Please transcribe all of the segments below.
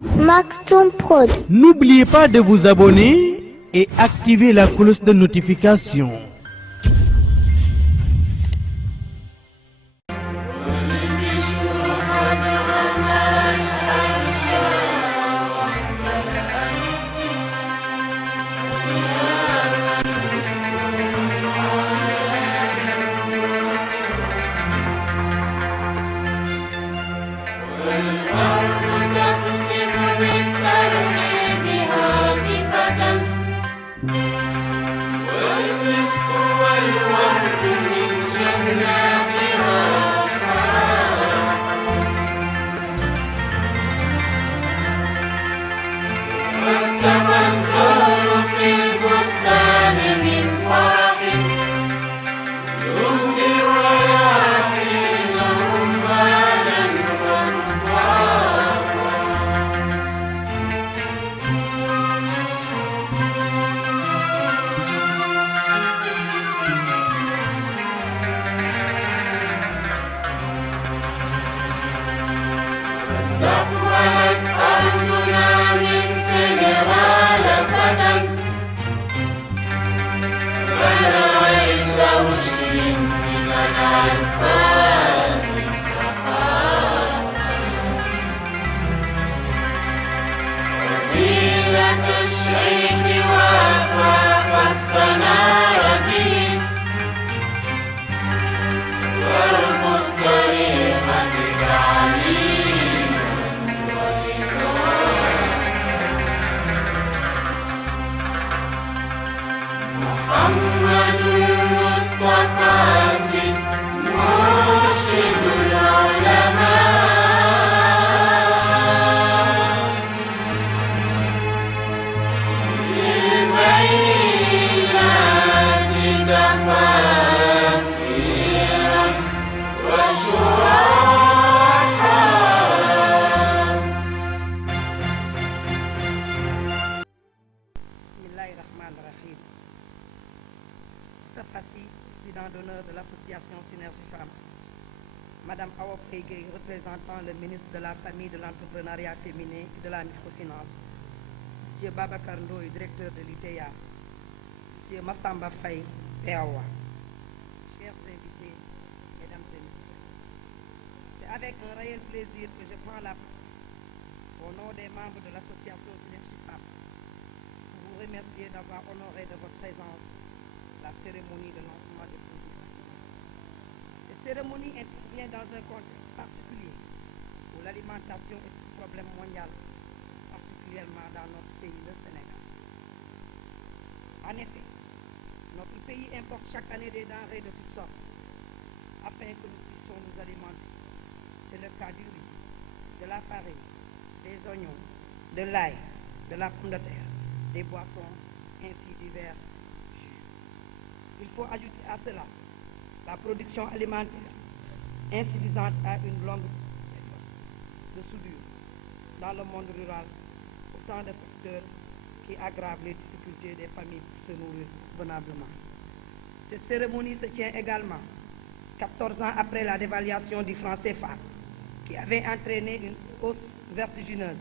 Maktoum Prod. N'oubliez pas de vous abonner et activer la cloche de notification. Président d'honneur de l'association Synergie Femmes, Madame Awa Gueye, représentant le ministre de la Famille, de l'Entrepreneuriat féminin et de la Microfinance, Monsieur Babacar Ndoye, directeur de l'ITEA, Monsieur Massamba Faye, PAOA. Chers invités, Mesdames et Messieurs, c'est avec un réel plaisir que je prends la parole au nom des membres de l'association Synergie Femmes pour vous remercier d'avoir honoré de votre présence la cérémonie de lancement des produits. Cette cérémonie intervient dans un contexte particulier où l'alimentation est un problème mondial, particulièrement dans notre pays, le Sénégal. En effet, notre pays importe chaque année des denrées de toutes sortes afin que nous puissions nous alimenter. C'est le cas du riz, de la farine, des oignons, de l'ail, de la pomme de terre, des boissons, ainsi divers. Il faut ajouter à cela la production alimentaire insuffisante à une longue période de soudure dans le monde rural, autant de facteurs qui aggravent les difficultés des familles pour se nourrir convenablement. Cette cérémonie se tient également 14 ans après la dévaluation du franc CFA, qui avait entraîné une hausse vertigineuse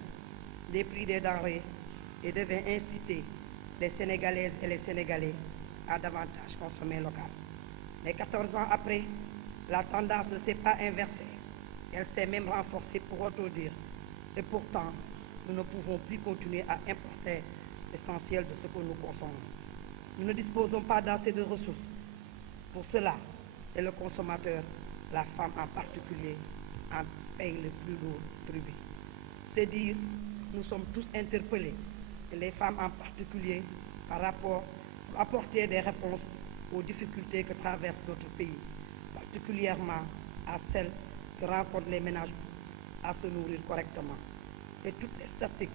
des prix des denrées et devait inciter les Sénégalaises et les Sénégalais à davantage consommer local. Mais 14 ans après, la tendance ne s'est pas inversée. Elle s'est même renforcée pour autant dire. Et pourtant, nous ne pouvons plus continuer à importer l'essentiel de ce que nous consommons. Nous ne disposons pas d'assez de ressources. Pour cela, c'est le consommateur, la femme en particulier, en paye le plus lourd tribut. C'est dire, nous sommes tous interpellés, et les femmes en particulier, par rapport à apporter des réponses aux difficultés que traverse notre pays, particulièrement à celles que rencontrent les ménages à se nourrir correctement. Et toutes les statistiques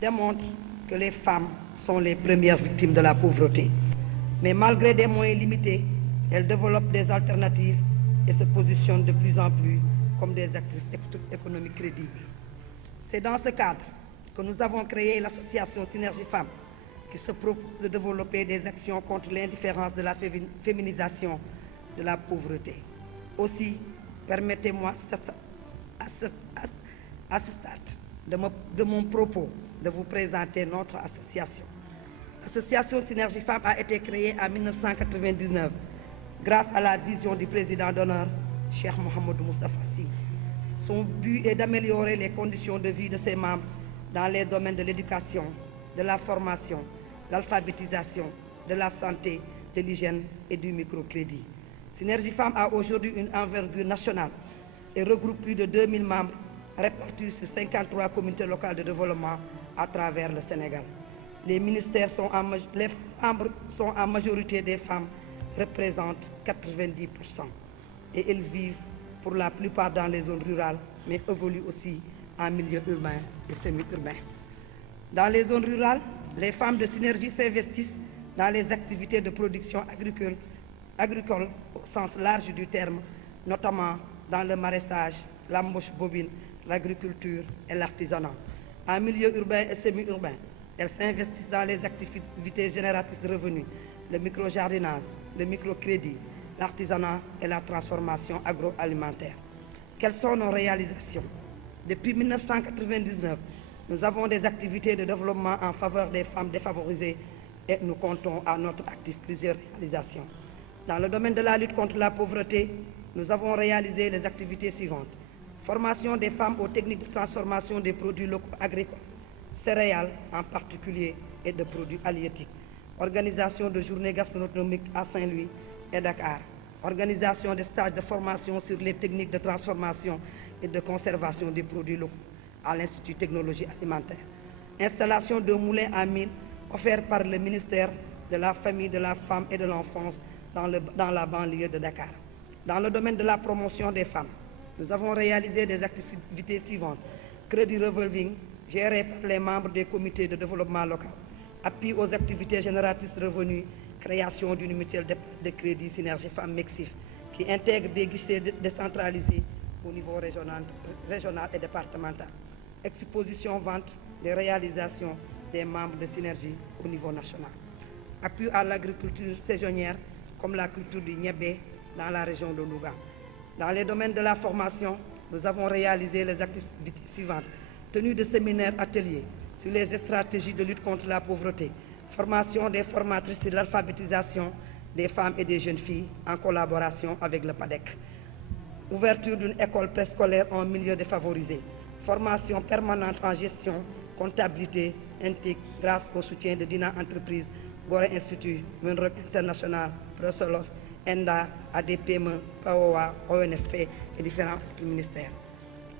démontrent que les femmes sont les premières victimes de la pauvreté. Mais malgré des moyens limités, elles développent des alternatives et se positionnent de plus en plus comme des actrices économiques crédibles. C'est dans ce cadre que nous avons créé l'association Synergie Femmes, qui se propose de développer des actions contre l'indifférence de la féminisation de la pauvreté. Aussi, permettez-moi à ce stade de mon propos de vous présenter notre association. L'association Synergie Femmes a été créée en 1999 grâce à la vision du président d'honneur, Cheikh Mohamedou Moustapha Sy. Son but est d'améliorer les conditions de vie de ses membres dans les domaines de l'éducation, de la formation, de l'alphabétisation, de la santé, de l'hygiène et du microcrédit. Synergie Femmes a aujourd'hui une envergure nationale et regroupe plus de 2000 membres répartis sur 53 communautés locales de développement à travers le Sénégal. Les membres sont en majorité des femmes, représentent 90%. Et elles vivent pour la plupart dans les zones rurales, mais évoluent aussi en milieu urbain et semi-urbain. Dans les zones rurales, les femmes de Synergie s'investissent dans les activités de production agricole au sens large du terme, notamment dans le maraîchage, l'embauche bovine, l'agriculture et l'artisanat. En milieu urbain et semi-urbain, elles s'investissent dans les activités génératrices de revenus, le micro-jardinage, le microcrédit, l'artisanat et la transformation agroalimentaire. Quelles sont nos réalisations? Depuis 1999, nous avons des activités de développement en faveur des femmes défavorisées et nous comptons à notre actif plusieurs réalisations. Dans le domaine de la lutte contre la pauvreté, nous avons réalisé les activités suivantes. Formation des femmes aux techniques de transformation des produits locaux agricoles, céréales en particulier et de produits halieutiques. Organisation de journées gastronomiques à Saint-Louis et Dakar. Organisation des stages de formation sur les techniques de transformation et de conservation des produits locaux à l'Institut de technologie alimentaire. Installation de moulins à mil offerts par le ministère de la Famille, de la Femme et de l'Enfance dans la banlieue de Dakar. Dans le domaine de la promotion des femmes, nous avons réalisé des activités suivantes. Crédit revolving, géré par les membres des comités de développement local. Appui aux activités génératrices de revenus, création d'une mutuelle de crédit Synergie Femmes Mexif, qui intègre des guichets décentralisés au niveau régional et départemental. Exposition, vente des réalisations des membres de Synergie au niveau national. Appui à l'agriculture saisonnière, comme la culture du niébé dans la région de Louga. Dans les domaines de la formation, nous avons réalisé les activités suivantes. Tenue de séminaires ateliers sur les stratégies de lutte contre la pauvreté, formation des formatrices de l'alphabétisation des femmes et des jeunes filles en collaboration avec le PADEC. Ouverture d'une école préscolaire en milieu défavorisé. Formation permanente en gestion, comptabilité, intégration grâce au soutien de Dina Entreprises, Gorée Institut, Munrock International, Prosolos, ENDA, ADPME, PAOA, ONFP et différents ministères.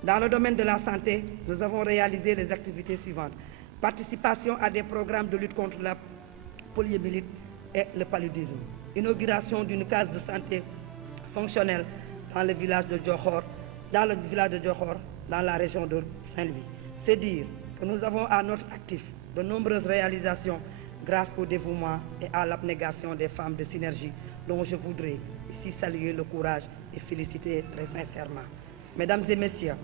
Dans le domaine de la santé, nous avons réalisé les activités suivantes. Participation à des programmes de lutte contre la poliomyélite et le paludisme. Inauguration d'une case de santé fonctionnelle dans le village de Diokhor, dans la région de Saint-Louis. C'est dire que nous avons à notre actif de nombreuses réalisations grâce au dévouement et à l'abnégation des femmes de Synergie, dont je voudrais ici saluer le courage et féliciter très sincèrement. Mesdames et messieurs,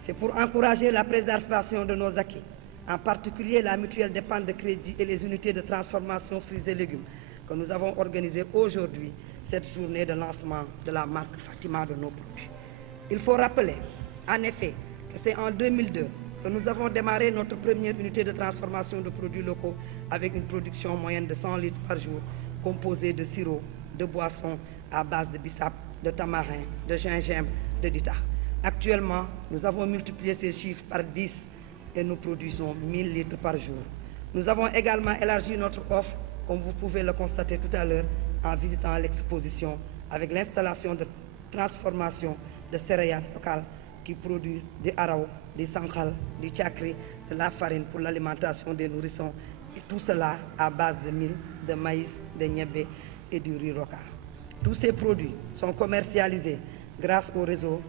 c'est pour encourager la préservation de nos acquis, en particulier la mutuelle d'épargne de crédit et les unités de transformation fruits et légumes, que nous avons organisé aujourd'hui cette journée de lancement de la marque Fatima de nos produits. Il faut rappeler, en effet, que c'est en 2002 que nous avons démarré notre première unité de transformation de produits locaux avec une production moyenne de 100 litres par jour, composée de sirop, de boissons à base de bissap, de tamarin, de gingembre, de dita. Actuellement, nous avons multiplié ces chiffres par 10 et nous produisons 1000 litres par jour. Nous avons également élargi notre offre, comme vous pouvez le constater tout à l'heure, en visitant l'exposition avec l'installation de transformation de céréales locales qui produisent des araw, des sankhal, du tchakri, de la farine pour l'alimentation des nourrissons, et tout cela à base de mil, de maïs, de niébé et du riz roca. Tous ces produits sont commercialisés grâce au réseau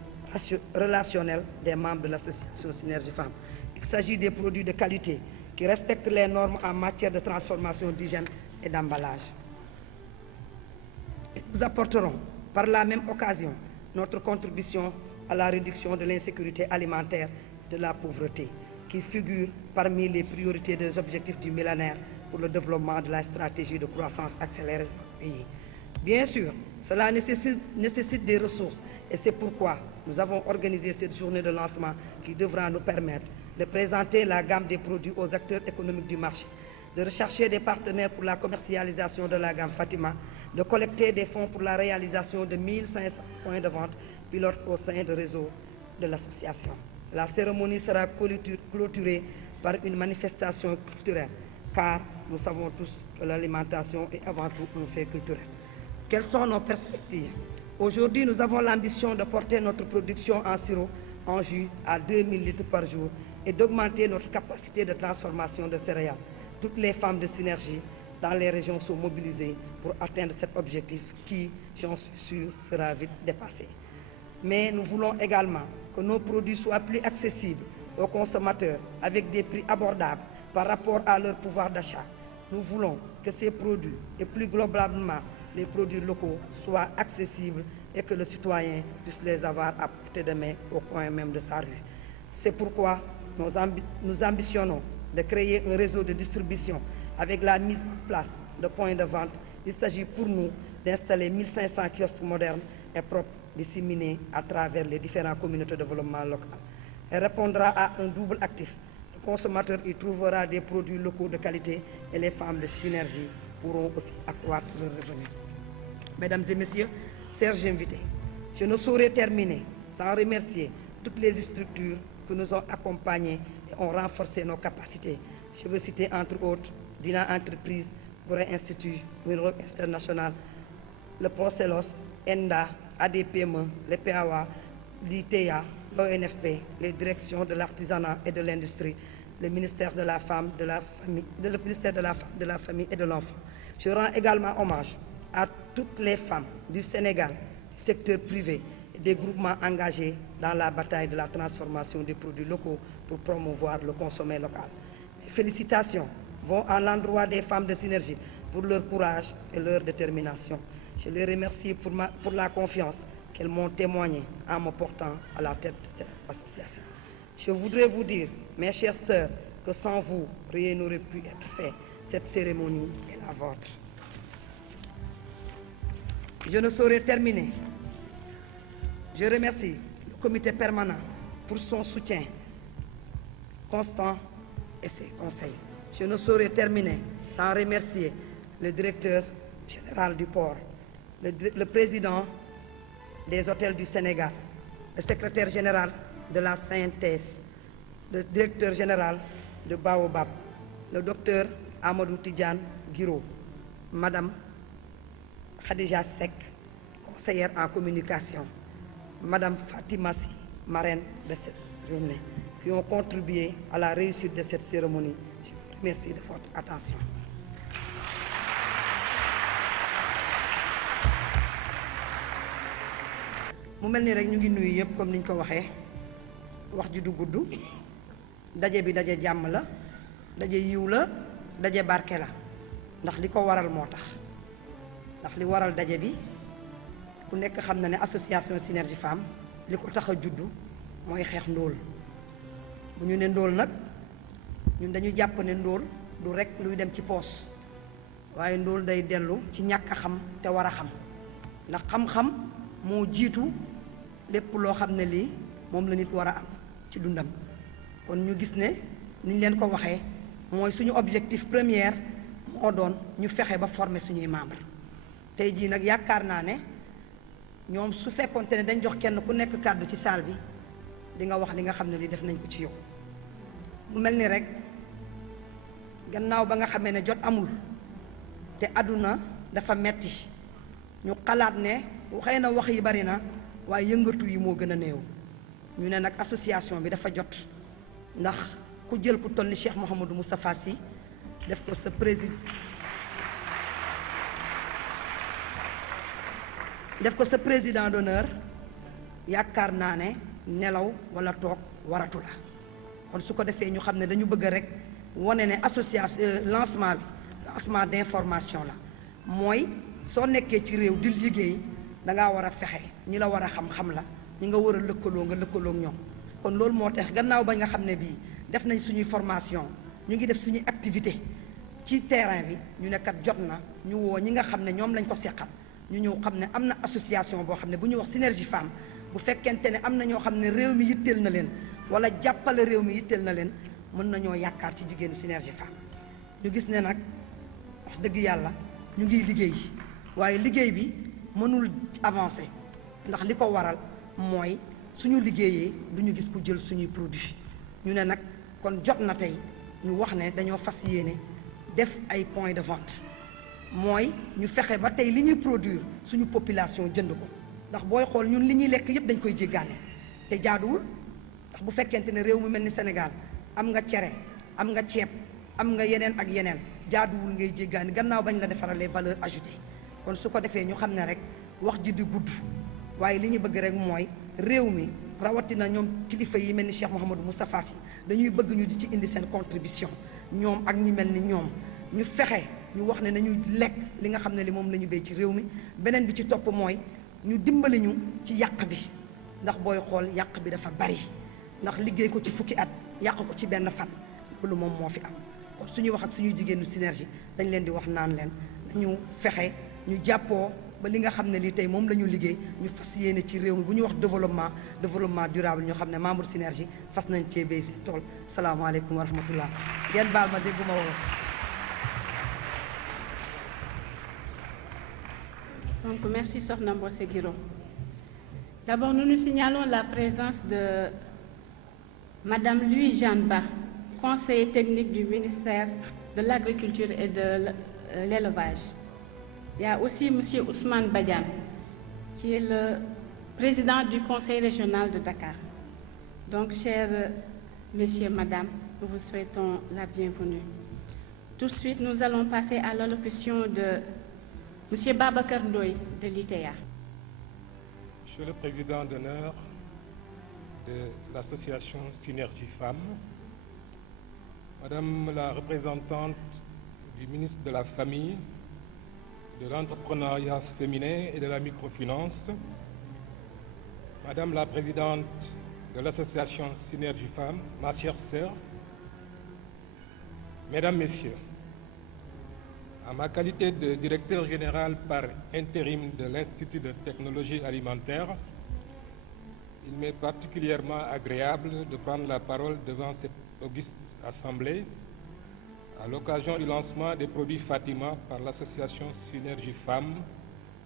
relationnel des membres de l'association Synergie Femmes. Il s'agit des produits de qualité qui respectent les normes en matière de transformation d'hygiène et d'emballage. Nous apporterons par la même occasion notre contribution à la réduction de l'insécurité alimentaire et de la pauvreté, qui figure parmi les priorités des objectifs du millénaire pour le développement de la stratégie de croissance accélérée de notre pays. Bien sûr, cela nécessite des ressources et c'est pourquoi nous avons organisé cette journée de lancement qui devra nous permettre de présenter la gamme des produits aux acteurs économiques du marché, de rechercher des partenaires pour la commercialisation de la gamme Fatima, de collecter des fonds pour la réalisation de 1500 points de vente pilotes au sein du réseau de l'association. La cérémonie sera clôturée par une manifestation culturelle, car nous savons tous que l'alimentation est avant tout un fait culturel. Quelles sont nos perspectives? Aujourd'hui, nous avons l'ambition de porter notre production en sirop, en jus à 2000 litres par jour et d'augmenter notre capacité de transformation de céréales. Toutes les femmes de Synergie dans les régions sont mobilisées pour atteindre cet objectif qui, j'en suis sûr, sera vite dépassé. Mais nous voulons également que nos produits soient plus accessibles aux consommateurs avec des prix abordables par rapport à leur pouvoir d'achat. Nous voulons que ces produits et plus globalement les produits locaux soient accessibles et que le citoyen puisse les avoir à portée de main au coin même de sa rue. C'est pourquoi nous ambitionnons de créer un réseau de distribution avec la mise en place de points de vente. Il s'agit pour nous d'installer 1500 kiosques modernes et propres disséminés à travers les différentes communautés de développement local. Elle répondra à un double actif. Le consommateur y trouvera des produits locaux de qualité et les femmes de Synergie pourront aussi accroître leurs revenus. Mesdames et messieurs, chers invités, je ne saurais terminer sans remercier toutes les structures qui nous ont accompagnés et ont renforcé nos capacités. Je veux citer entre autres Dina Entreprise, Gorée Institut, Winrock International, le Procelos, ENDA, ADPME, le PAWA, l'ITA, l'ONFP, les directions de l'artisanat et de l'industrie, le ministère de la Femme, de la Famille et de l'Enfant. Je rends également hommage à toutes les femmes du Sénégal, du secteur privé et des groupements engagés dans la bataille de la transformation des produits locaux pour promouvoir le consommé local. Mes félicitations vont à l'endroit des femmes de Synergie pour leur courage et leur détermination. Je les remercie pour la confiance qu'elles m'ont témoignée en me portant à la tête de cette association. Je voudrais vous dire, mes chères sœurs, que sans vous, rien n'aurait pu être fait. Cette cérémonie est la vôtre. Je ne saurais terminer. Je remercie le comité permanent pour son soutien constant et ses conseils. Je ne saurais terminer sans remercier le directeur général du port, le président des hôtels du Sénégal, le secrétaire général de la Synthèse, le directeur général de Baobab, le docteur Amadou Tidjane Guiro, Madame Khadija Sek, conseillère en communication, Madame Fatima Si, marraine de cette journée, qui ont contribué à la réussite de cette cérémonie. Je vous remercie de votre attention. mu mel ni rek ñu ngi nuyu yëpp comme niñ ko waxee wax ji du gudd daje bi daje jàmm la daje yiw la daje barke la ndax li ko waral moo tax ndax li waral daje bi ku nekk xam na ne association Synergie Femmes li ko tax a juddu mooy xeex ndóol bu ñu ne ndóol nag ñun dañu jàpp ne ndóol du rek luy dem ci poos waaye ndóol day dellu ci ñàkk a xam te war a xam ndax xam-xam moo jiitu lépp loo xam ne lii moom la nit war a am ci dundam kon ñu gis ne ni ñu leen ko waxee mooy suñu objectif premier moo doon ñu fexe ba former suñuy membres tey jii nag yaakaar naa ne ñoom su fekkonte ne dañ jox kenn ku nekk kàddu ci salle bi di nga wax li nga xam ne lii def nañ ko ci yow mu mel ni rek gannaaw ba nga xamee ne jot amul te àdduna dafa metti ñu xalaat ne xëy na wax yi bari na waaye yëngatu yi moo gën a néew ñu ne nag association bi dafa jot ndax ku jël ku toll ni Cheikh Mouhamadou Moustapha Sy def ko sa président d'honneur yaakaar naa ne nelaw wala toog waratu la kon su ko defee ñu xam ne dañu bëgg rek wane ne association lancement d'information la mooy soo nekkee ci réew di liggéey dangaa war a fexe ñi la war a xam-xam la ñi nga war a lëkkaloo nga lëkkaloo ak ñoom kon loolu moo tax gannaaw ba nga xam ne bii def nañ suñuy formation ñu ngi def suñuy activité ci terrain bi ñu ne kat jot na ñu woo ñi nga xam ne ñoom lañ ko seqal ñu ñëw xam ne am na association boo xam ne bu ñuy wax Synergie Femmes bu fekkente ne am na ñoo xam ne réew mi yitteel na leen wala jàppale réew mi yitteel na leen mën nañoo yaakaar ci jigéenu Synergie Femmes. ñu gis ne nag wax dëgg yàlla ñu ngi liggéey waaye liggéey bi mënul avancer ndax li ko waral mooy suñu liggéeyee du ñu gis ku jël suñuy produit ñu ne nag kon jot na tey ñu wax ne dañoo fas yéene def ay points de vente mooy ñu fexe ba tey li ñuy produire suñu population jënd ko ndax booy xool ñun li ñuy lekk yëpp dañ koy jéggaane te jaaduwul ndax bu fekkente ne réew mu mel ni Sénégal am nga cere am nga ceeb am nga yeneen ak yeneen jaaduwul ngay jéggaani gannaaw bañ la defaralee valeur ajoutée kon su ko defee ñu xam ne rek wax ji di gudd waaye li ñu bëgg rek mooy réew mi rawatina ñoom kilifa yi mel ni Cheikh Mouhamadou Moustapha Sy dañuy bëgg ñu di ci indi seen contribution ñoom ak ñi mel ni ñoom ñu fexe ñu wax ne nañuy lekk li nga xam ne li moom la ñu béy ci réew mi beneen bi ci topp mooy ñu dimbali ñu ci yàq bi ndax booy xool yàq bi dafa bari ndax liggéey ko ci fukki at yàq ko ci benn fan loolu moom moo fi am kon suñuy wax ak suñuy jigéenu Synergie dañ leen di wax naan leen ñu fexe ñu jàppoo ba li nga xam ne lii tey moom la ñu liggéey ñu fas yéene ci réew mi bu ñu wax développement durable ñu xam ne membre Synergie fas nañ cee béy si tool salaamaaleykum wa rahmatullah ngeen baal ma dégguma wolof. Donc, merci Sokhna Mbossé Guiro. D'abord, nous signalons la présence de Madame Louise Jeanne Ba, conseiller technique du ministère de l'Agriculture et de l'Élevage. Il y a aussi Monsieur Ousmane Badiane, qui est le président du Conseil régional de Dakar. Donc, chers messieurs, madame, nous vous souhaitons la bienvenue. Tout de suite, nous allons passer à l'allocution de Monsieur Babacar Ndoye de l'ITEA. Monsieur le Président d'honneur de l'association Synergie Femmes, Madame la représentante du ministre de la Famille, de l'entrepreneuriat féminin et de la microfinance, Madame la présidente de l'association Synergie Femmes, ma chère sœur, Mesdames, Messieurs, en ma qualité de directeur général par intérim de l'Institut de technologie alimentaire, il m'est particulièrement agréable de prendre la parole devant cette auguste assemblée à l'occasion du lancement des produits Fatima par l'association Synergie Femmes,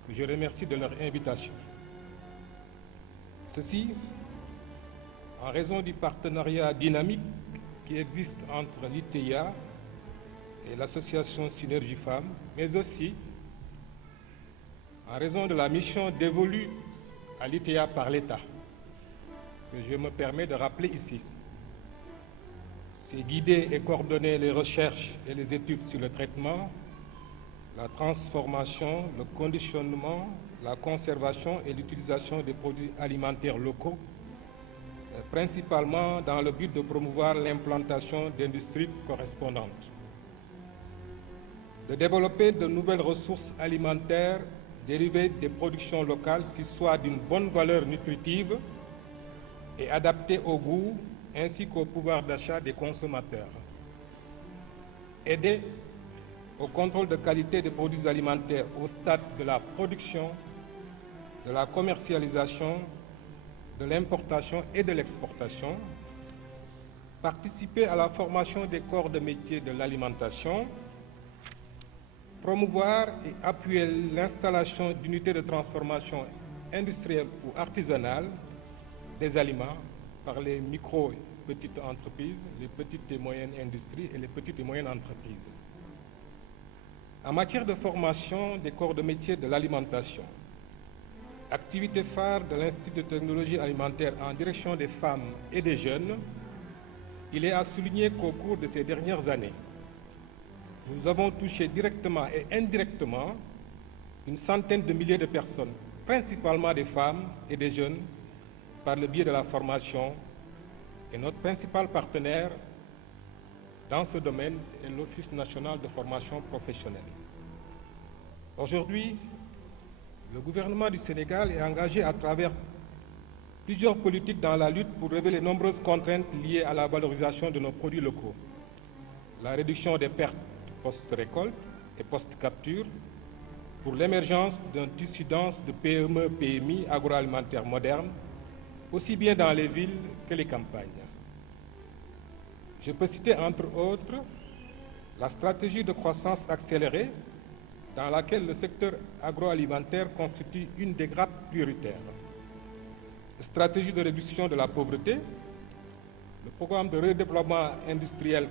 que je remercie de leur invitation. Ceci, en raison du partenariat dynamique qui existe entre l'ITEA et l'association Synergie Femmes, mais aussi en raison de la mission dévolue à l'ITEA par l'État, que je me permets de rappeler ici. C'est guider et coordonner les recherches et les études sur le traitement, la transformation, le conditionnement, la conservation et l'utilisation des produits alimentaires locaux, principalement dans le but de promouvoir l'implantation d'industries correspondantes. De développer de nouvelles ressources alimentaires dérivées des productions locales qui soient d'une bonne valeur nutritive et adaptées au goût ainsi qu'au pouvoir d'achat des consommateurs. Aider au contrôle de qualité des produits alimentaires au stade de la production, de la commercialisation, de l'importation et de l'exportation. Participer à la formation des corps de métier de l'alimentation. Promouvoir et appuyer l'installation d'unités de transformation industrielle ou artisanale des aliments par les micro et petites entreprises, les petites et moyennes industries et les petites et moyennes entreprises. En matière de formation des corps de métier de l'alimentation, activité phare de l'Institut de technologie alimentaire en direction des femmes et des jeunes, il est à souligner qu'au cours de ces dernières années, nous avons touché directement et indirectement une centaine de milliers de personnes, principalement des femmes et des jeunes, par le biais de la formation. Et notre principal partenaire dans ce domaine est l'Office national de formation professionnelle. Aujourd'hui, le gouvernement du Sénégal est engagé à travers plusieurs politiques dans la lutte pour relever les nombreuses contraintes liées à la valorisation de nos produits locaux. La réduction des pertes post-récolte et post-capture pour l'émergence d'un tissu dense de PME, PMI agroalimentaires modernes, aussi bien dans les villes que les campagnes. Je peux citer entre autres la stratégie de croissance accélérée dans laquelle le secteur agroalimentaire constitue une des grappes prioritaires. La stratégie de réduction de la pauvreté, le programme de redéploiement industriel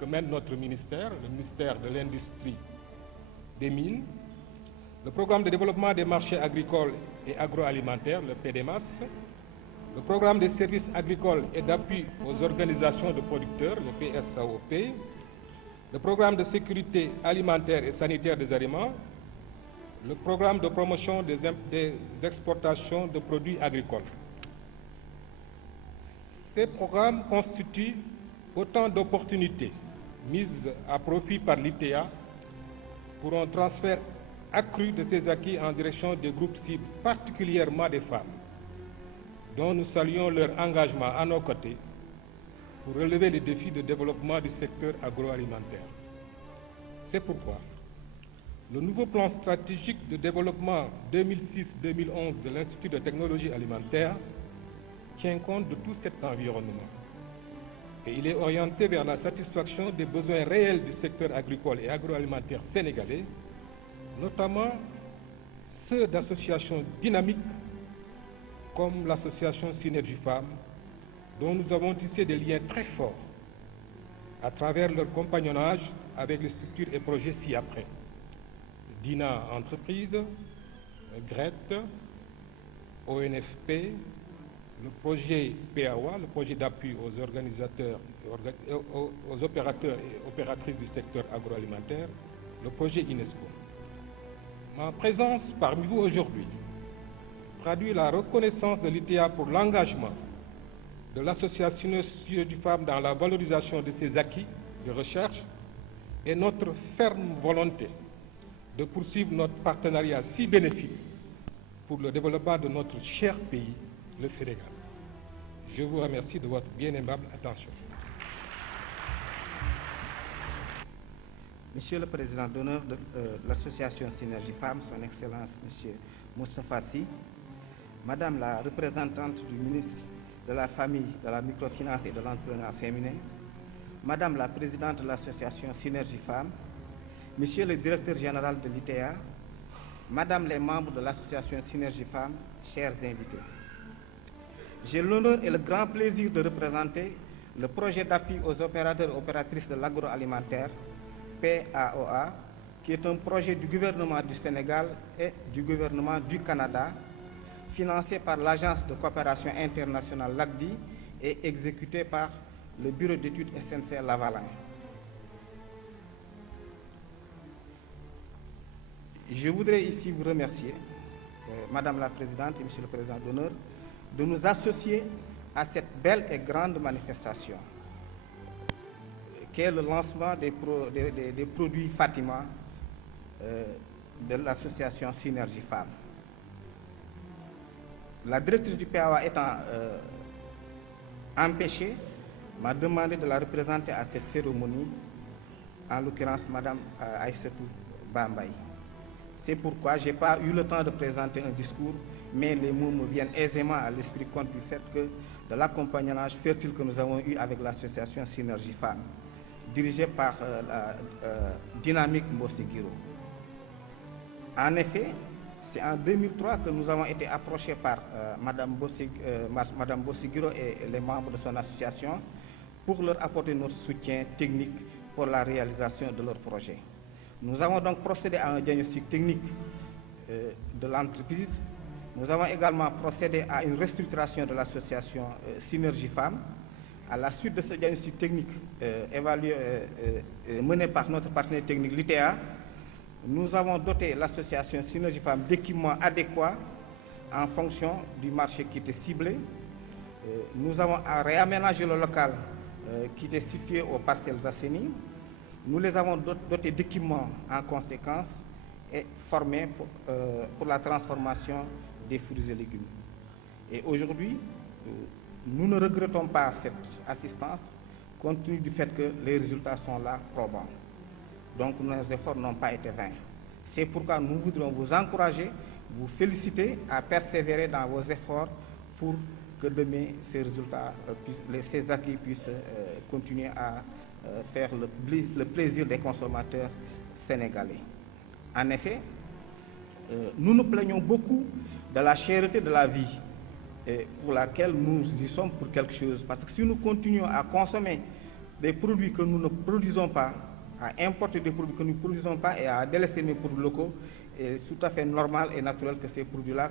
que mène notre ministère, le ministère de l'Industrie, des Mines, le programme de développement des marchés agricoles et agroalimentaires, le PDMAS, le programme des services agricoles et d'appui aux organisations de producteurs, le PSAOP, le programme de sécurité alimentaire et sanitaire des aliments, le programme de promotion des exportations de produits agricoles. Ces programmes constituent autant d'opportunités mises à profit par l'ITA pour un transfert accru de ces acquis en direction des groupes cibles, particulièrement des femmes, dont nous saluons leur engagement à nos côtés pour relever les défis de développement du secteur agroalimentaire. C'est pourquoi le nouveau plan stratégique de développement 2006-2011 de l'Institut de technologie alimentaire tient compte de tout cet environnement et il est orienté vers la satisfaction des besoins réels du secteur agricole et agroalimentaire sénégalais, notamment ceux d'associations dynamiques comme l'association Synergie Femmes, dont nous avons tissé des liens très forts à travers leur compagnonnage avec les structures et projets ci-après. DINA Entreprises, GRET, ONFP, le projet PAWA, le projet d'appui aux organisateurs, aux opérateurs et opératrices du secteur agroalimentaire, le projet UNESCO. Ma présence parmi vous aujourd'hui traduit la reconnaissance de l'ITA pour l'engagement de l'association du FAM dans la valorisation de ses acquis de recherche et notre ferme volonté de poursuivre notre partenariat si bénéfique pour le développement de notre cher pays, le Sénégal. Je vous remercie de votre bien aimable attention. Monsieur le Président d'honneur de l'association Synergie Femmes, Son Excellence Monsieur Moustapha Sy, Madame la représentante du ministre de la Famille, de la Microfinance et de l'Entrepreneuriat féminin, Madame la Présidente de l'association Synergie Femmes, Monsieur le Directeur général de l'ITA, Madame les membres de l'association Synergie Femmes, chers invités. J'ai l'honneur et le grand plaisir de représenter le projet d'appui aux opérateurs et opératrices de l'agroalimentaire, PAOA, qui est un projet du gouvernement du Sénégal et du gouvernement du Canada, financé par l'Agence de coopération internationale LACDI et exécuté par le Bureau d'études SNC Lavalin. Je voudrais ici vous remercier, Madame la Présidente et Monsieur le Président d'honneur, de nous associer à cette belle et grande manifestation qui est le lancement des produits Fatima de l'association Synergie Femmes. La directrice du PAWA étant empêchée, m'a demandé de la représenter à cette cérémonie, en l'occurrence Madame Aïssatou Bambaye. C'est pourquoi je n'ai pas eu le temps de présenter un discours, mais les mots me viennent aisément à l'esprit compte du fait que de l'accompagnage fertile que nous avons eu avec l'association Synergie Femmes, dirigée par la Dynamique Mbossigiro. En effet, c'est en 2003 que nous avons été approchés par Madame Mbossigiro et les membres de son association pour leur apporter notre soutien technique pour la réalisation de leur projet. Nous avons donc procédé à un diagnostic technique de l'entreprise. Nous avons également procédé à une restructuration de l'association Synergie Femmes. À la suite de ce diagnostic technique mené par notre partenaire technique, l'ITA, nous avons doté l'association Synergie Femmes d'équipements adéquats en fonction du marché qui était ciblé. Nous avons réaménagé le local qui était situé aux parcelles Asseni. Nous les avons dotés d'équipements en conséquence et formés pour la transformation des fruits et légumes. Et aujourd'hui, nous ne regrettons pas cette assistance compte tenu du fait que les résultats sont là, probants. Donc nos efforts n'ont pas été vains. C'est pourquoi nous voudrions vous encourager, vous féliciter à persévérer dans vos efforts pour que demain ces résultats, ces acquis puissent continuer à faire le plaisir des consommateurs sénégalais. En effet, nous nous plaignons beaucoup de la cherté de la vie, pour laquelle nous y sommes pour quelque chose. Parce que si nous continuons à consommer des produits que nous ne produisons pas, à importer des produits que nous ne produisons pas et à délaisser nos produits locaux, c'est tout à fait normal et naturel que ces produits-là,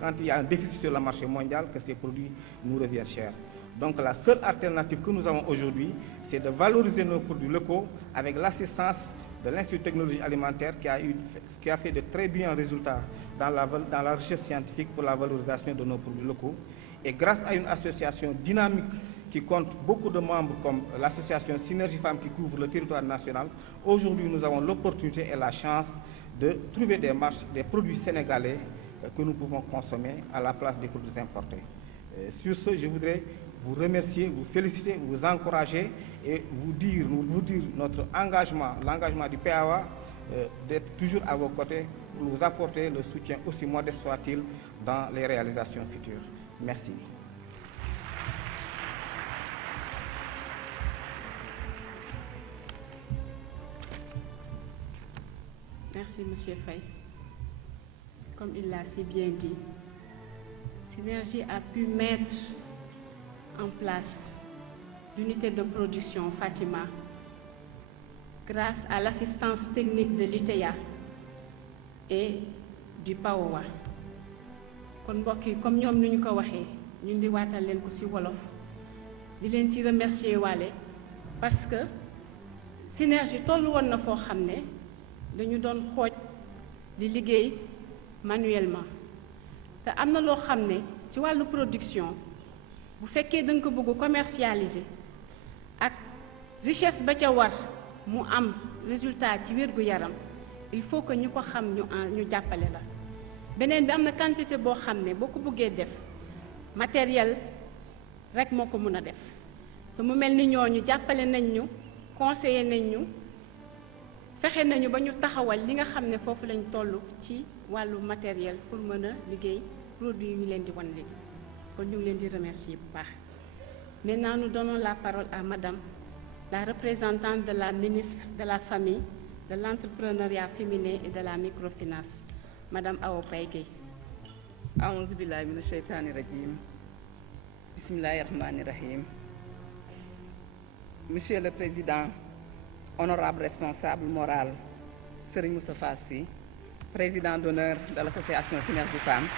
quand il y a un déficit sur le marché mondial, que ces produits nous reviennent chers. Donc la seule alternative que nous avons aujourd'hui, c'est de valoriser nos produits locaux avec l'assistance de l'Institut de technologie alimentaire qui a fait de très bons résultats dans la recherche scientifique pour la valorisation de nos produits locaux. Et grâce à une association dynamique qui compte beaucoup de membres comme l'association Synergie Femmes qui couvre le territoire national, aujourd'hui nous avons l'opportunité et la chance de trouver des produits sénégalais que nous pouvons consommer à la place des produits importés. Sur ce, je voudrais vous remercier, vous féliciter, vous encourager et vous dire notre engagement, l'engagement du PAOA, d'être toujours à vos côtés pour vous apporter le soutien aussi modeste soit-il dans les réalisations futures. Merci. Merci, Monsieur Faye. Comme il l'a si bien dit, Synergie a pu mettre en place l'unité de production Fatima grâce à l'assistance technique de l'UTEA et du PAOA. kon mbokk yi comme ñoom ni ñu ko waxee ñun di waatal leen ko ci wolof di leen ci remercier waale parce que Synergie tollu woon na foo xam ne dañu doon xooj di liggéey manuellement te am na loo xam ne ci wàllu production bu fekkee da nga ko bëgg commercialiser ak richesse ba ca war mu am résultat ci wér-gu-yaram il faut que ñu ko xam ñu jàppale la beneen bi am na quantité boo xam ne boo ko bëggee def matériel rek moo ko mën a def te mu mel ni ñooñu jàppale nañ ñu conseiller nañ ñu fexe nañu ba ñu taxawal li nga xam ne foofu lañ toll ci wàllu matériel pour mën a liggéey produit yu ñu leen di wan léegi kon ñu ngi leen di remercier bu baax. Maintenant nous donnons la parole à Madame la représentante de la ministre de la Famille, de l'Entrepreneuriat féminin et de la microfinance, Madame Awa Paye. A'udhu billahi minash shaitani rajim. Bismillahir rahmanir rahim. Monsieur le Président, honorable responsable moral, Serigne Moustapha Sy, président d'honneur de l'association Synergie Femmes,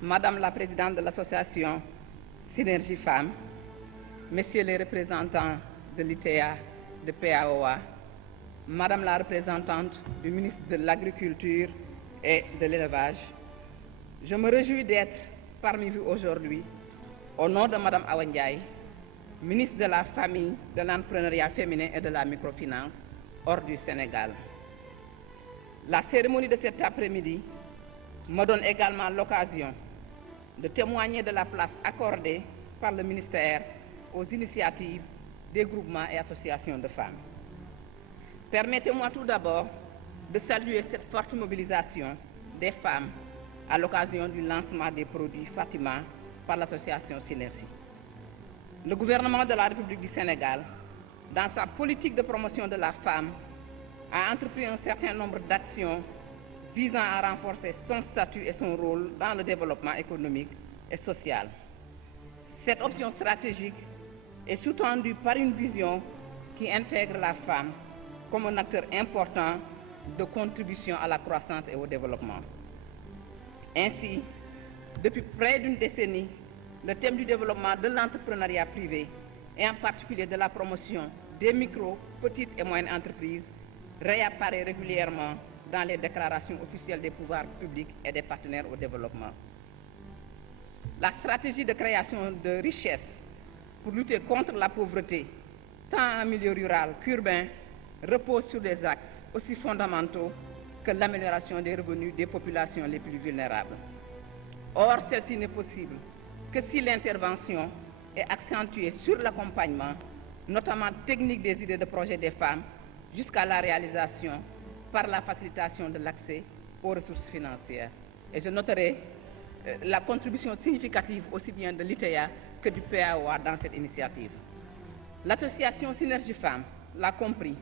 Madame la présidente de l'association Synergie Femmes, Messieurs les représentants de l'ITEA, de PAOA, Madame la représentante du ministre de l'Agriculture et de l'Élevage, je me réjouis d'être parmi vous aujourd'hui au nom de Madame Awa Ndiaye, ministre de la Famille, de l'Entrepreneuriat féminin et de la microfinance hors du Sénégal. La cérémonie de cet après-midi me donne également l'occasion de témoigner de la place accordée par le ministère aux initiatives des groupements et associations de femmes. Permettez-moi tout d'abord de saluer cette forte mobilisation des femmes à l'occasion du lancement des produits Fatima par l'association Synergie. Le gouvernement de la République du Sénégal, dans sa politique de promotion de la femme, a entrepris un certain nombre d'actions visant à renforcer son statut et son rôle dans le développement économique et social. Cette option stratégique est sous-tendue par une vision qui intègre la femme comme un acteur important de contribution à la croissance et au développement. Ainsi, depuis près d'une décennie, le thème du développement de l'entrepreneuriat privé et en particulier de la promotion des micro, petites et moyennes entreprises réapparaît régulièrement dans les déclarations officielles des pouvoirs publics et des partenaires au développement. La stratégie de création de richesses pour lutter contre la pauvreté, tant en milieu rural qu'urbain, repose sur des axes aussi fondamentaux que l'amélioration des revenus des populations les plus vulnérables. Or, celle-ci n'est possible que si l'intervention est accentuée sur l'accompagnement, notamment technique des idées de projet des femmes, jusqu'à la réalisation par la facilitation de l'accès aux ressources financières. Et je noterai la contribution significative aussi bien de l'ITEA que du PAOA dans cette initiative. L'association Synergie Femmes l'a compris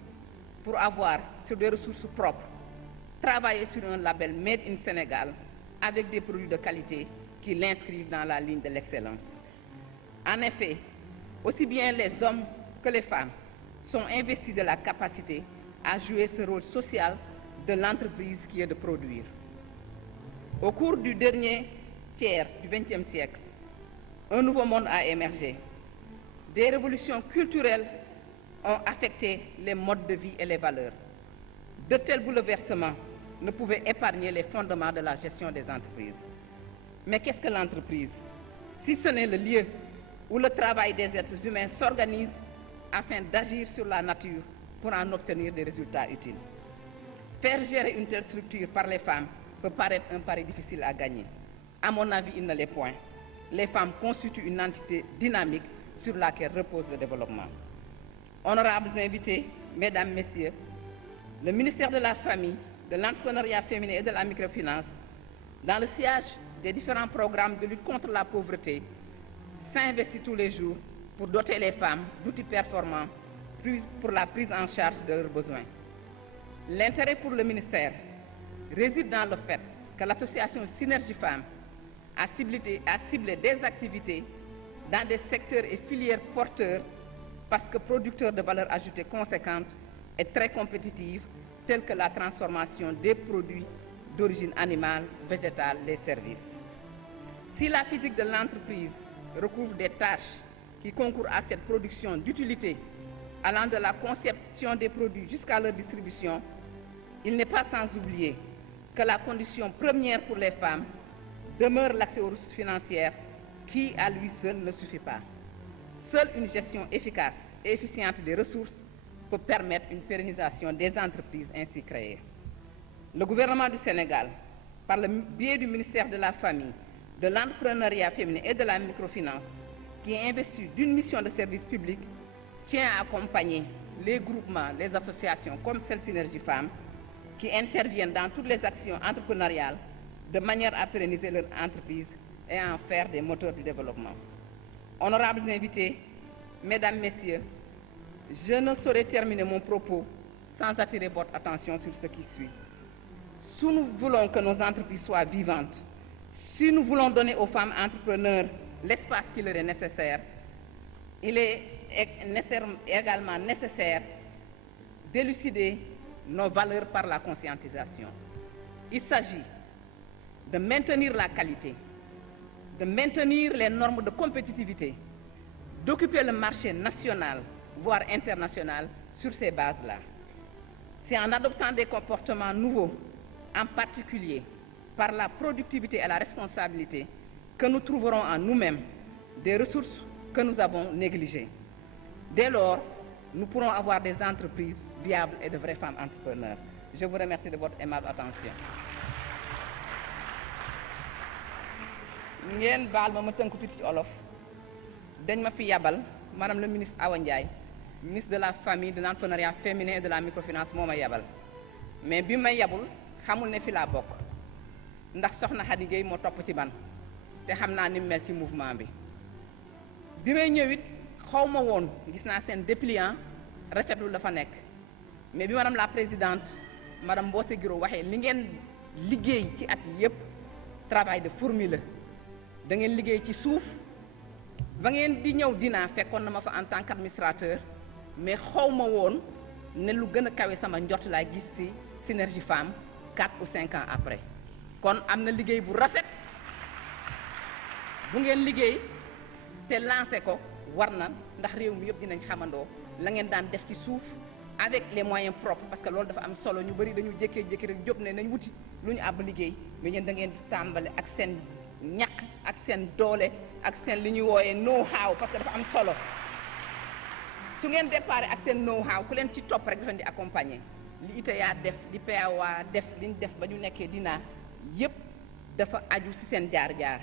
pour avoir, sur des ressources propres, travaillé sur un label Made in Sénégal avec des produits de qualité qui l'inscrivent dans la ligne de l'excellence. En effet, aussi bien les hommes que les femmes sont investis de la capacité à jouer ce rôle social de l'entreprise qui est de produire. Au cours du dernier tiers du XXe siècle, un nouveau monde a émergé. Des révolutions culturelles ont affecté les modes de vie et les valeurs. De tels bouleversements ne pouvaient épargner les fondements de la gestion des entreprises. Mais qu'est-ce que l'entreprise? Si ce n'est le lieu où le travail des êtres humains s'organise afin d'agir sur la nature pour en obtenir des résultats utiles. Faire gérer une telle structure par les femmes peut paraître un pari difficile à gagner. À mon avis, il ne l'est point. Les femmes constituent une entité dynamique sur laquelle repose le développement. Honorables invités, Mesdames, Messieurs, le ministère de la Famille, de l'Entrepreneuriat féminin et de la microfinance, dans le sillage des différents programmes de lutte contre la pauvreté, s'investit tous les jours pour doter les femmes d'outils performants pour la prise en charge de leurs besoins. L'intérêt pour le ministère réside dans le fait que l'association Synergie Femmes a ciblé des activités dans des secteurs et filières porteurs parce que producteurs de valeur ajoutée conséquente et très compétitive, tels que la transformation des produits d'origine animale, végétale, les services. Si la physique de l'entreprise recouvre des tâches qui concourent à cette production d'utilité, allant de la conception des produits jusqu'à leur distribution, il n'est pas sans oublier que la condition première pour les femmes demeure l'accès aux ressources financières qui, à lui seul, ne suffit pas. Seule une gestion efficace et efficiente des ressources peut permettre une pérennisation des entreprises ainsi créées. Le gouvernement du Sénégal, par le biais du ministère de la Famille, de l'Entrepreneuriat féminin et de la microfinance, qui est investi d'une mission de service public, tient à accompagner les groupements, les associations comme celle Synergie Femmes, qui interviennent dans toutes les actions entrepreneuriales de manière à pérenniser leur entreprise et à en faire des moteurs du développement. Honorables invités, Mesdames, Messieurs, je ne saurais terminer mon propos sans attirer votre attention sur ce qui suit. Si nous voulons que nos entreprises soient vivantes, si nous voulons donner aux femmes entrepreneurs l'espace qui leur est nécessaire, il est également nécessaire d'élucider nos valeurs par la conscientisation. Il s'agit de maintenir la qualité, de maintenir les normes de compétitivité, d'occuper le marché national, voire international, sur ces bases-là. C'est en adoptant des comportements nouveaux, en particulier par la productivité et la responsabilité, que nous trouverons en nous-mêmes des ressources que nous avons négligées. Dès lors, nous pourrons avoir des entreprises viables et de vraies femmes entrepreneurs. Je vous remercie de votre aimable attention. ngeen baal ma tënk tuuti ci olof dañ ma fi yabal madame le ministre Awa Ndiaye ministre de la famille de l'entrepreneuriat féminin et de la microfinance moo ma yabal mais bi may yabul xamul ne fi laa bokk ndax soxna Khady Gueye moo topp ci man te xam naa ni mel ci mouvement bi may ñëwit xaw ma woon gis naa seen dépliant rafetlu la fa nekk mais bi madame la présidente madame Mbose Guiro waxee li ngeen liggéey ci at yépp travail de fourmi la da ngeen liggéey ci suuf ba ngeen di ñëw dinaa fekkoon na ma fa en tant qu'administrateur mais xaw ma woon ne lu gën a kawe sama njort laa gis ci Synergie Femmes 4 ou 5 ans après kon am na liggéey bu rafet bu ngeen liggéey te lancé ko war na ndax réew mi yëpp dinañ xamandoo la ngeen daan def ci suuf avec les moyens propres parce que loolu dafa am solo ñu bari dañu jékkee-jékki rek jóg ne nañ wuti lu ñu àbb liggéey mais yéen da ngeen di tàmbale ak seen ñàkk ak seen doole ak seen li ñuy wooyee know-how parce que dafa am solo su ngeen déparé ak seen know-how ku leen ci topp rek dafa di accompagner li ITEA def li PAOA def li ñu def ba ñu nekkee dinaa yépp dafa aju ci seen jaar-jaar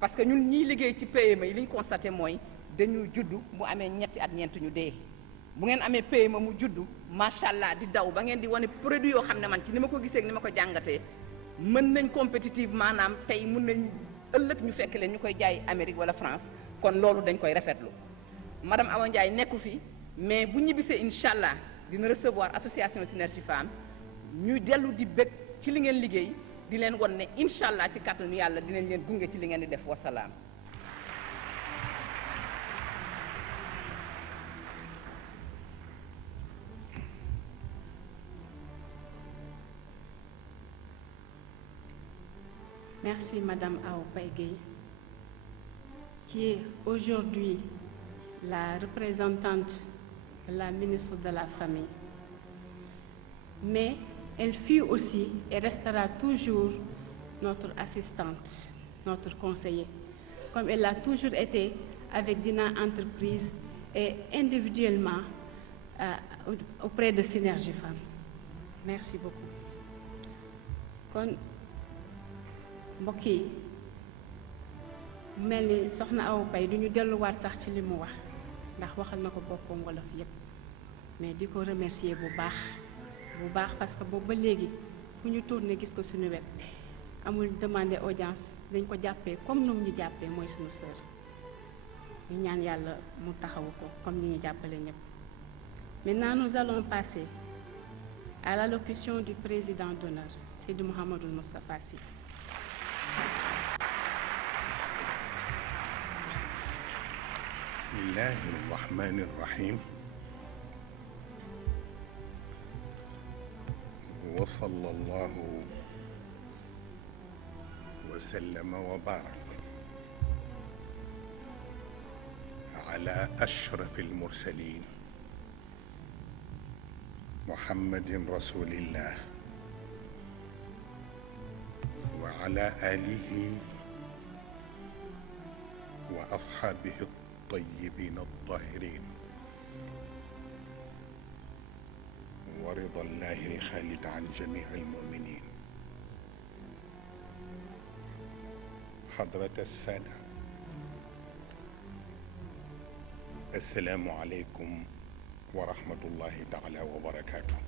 parce que ñun ñiy liggéey ci PME yi li ñu constaté mooy dañu juddu mu amee ñetti at ñeent ñu dee bu ngeen amee PME mu juddu macha allah di daw ba ngeen di wane produit yoo xam ne man ci ni ma ko gisee ak ni ma ko jàngatee mën nañ compétitive maanaam tey mën nañ ëllëg ñu fekk leen ñu koy jaay Amérique wala France kon loolu dañ koy rafetlu madame Awa Ndiaye nekku fi mais bu ñibbisee incha allah dina recevoir association Synergie Femmes ñuy dellu di bëgg ci li ngeen liggéey di leen won ne incha allah ci kàttanu yàlla dinañ leen gunge ci li ngeen di def wasalaam. Merci Madame Awa Gueye, qui est aujourd'hui la représentante de la ministre de la Famille. Mais elle fut aussi et restera toujours notre assistante, notre conseiller, comme elle l'a toujours été avec Dina Entreprise et individuellement auprès de Synergie Femmes. Merci beaucoup. Kon mbokk yi mel ni soxna Awa Paye du ñu delluwaat sax ci li mu wax ndax waxal na ko boppam wolof yépp mais di ko remercier bu baax parce que boobu ba léegi fu ñu tourné gis ko suñu wet amul demander audience dañ ko jàppee comme nu mu ñu jàppee mooy suñu sœur ñu ñaan yàlla mu taxawu ko comme ni ñu jàppale ñëpp. Maintenant nous allons passer à l'allocution du président d'honneur Seydi Mouhamadou Moustapha Sy. bismillahi rahmani rahim wa sallallahu wa sallama wa baraka ala ashrafil mursalin muhammadin rasulillah wa ala alihi wa ashabihi الطيبين الطاهرين ورضا الله الخالد عن جميع المؤمنين حضرة السادة السلام عليكم ورحمة الله تعالى وبركاته.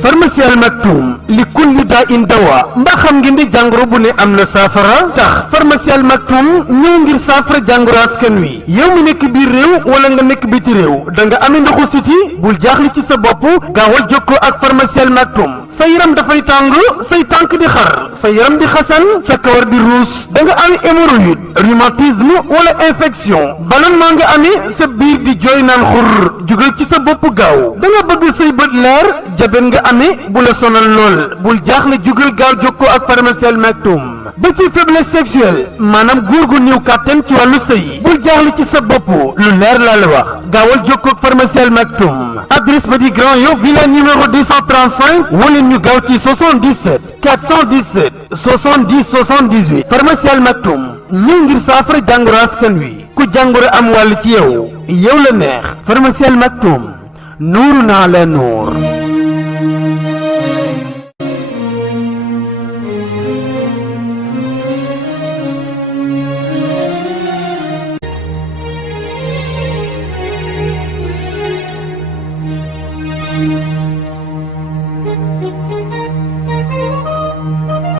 pharmacie Al Maktoum li kulli daa in dawa mbaa xam ngeen ni jàngoro bu ne am na saafara tax pharmacie Al Maktoum ñëw ngir saafara jàngoro askan wi yow mi nekk biir réew wala nga nekk biti réew da nga amee ndoxu siti bul jaaxle ci sa bopp gaawal jokkoo ak pharmacie Al Maktoum sa yaram dafay tàng say tànk di xar sa yaram di xasan sa kawar di ruus da nga am hémorroïde rhumatisme wala infection ballonnement nga amee sa biir di jooy naan xur jugal ci sa bopp gaaw da nga bëgg say bët leer jabet nga amee bu la sonal lool bul jaaxle jugal gaaw jokkoo ak pharmacie Al Maktoum ba ci faiblesse sexuelle maanaam góor gu néew kàttan ci wàllu sëy bul jaaxle ci sa bopp lu leer laa la wax gaawal jokkoo ak pharmacie Al Maktoum adresse ba di Grand Yoff villa numéro 235 wala ñu gaaw ci 77 417 70 78 pharmacie Al Maktoum ñëw ngir saafara jàngoro askan wi ku jàngoro am wàll ci yow la neex pharmacie Al Maktoum nuurun ala nuur.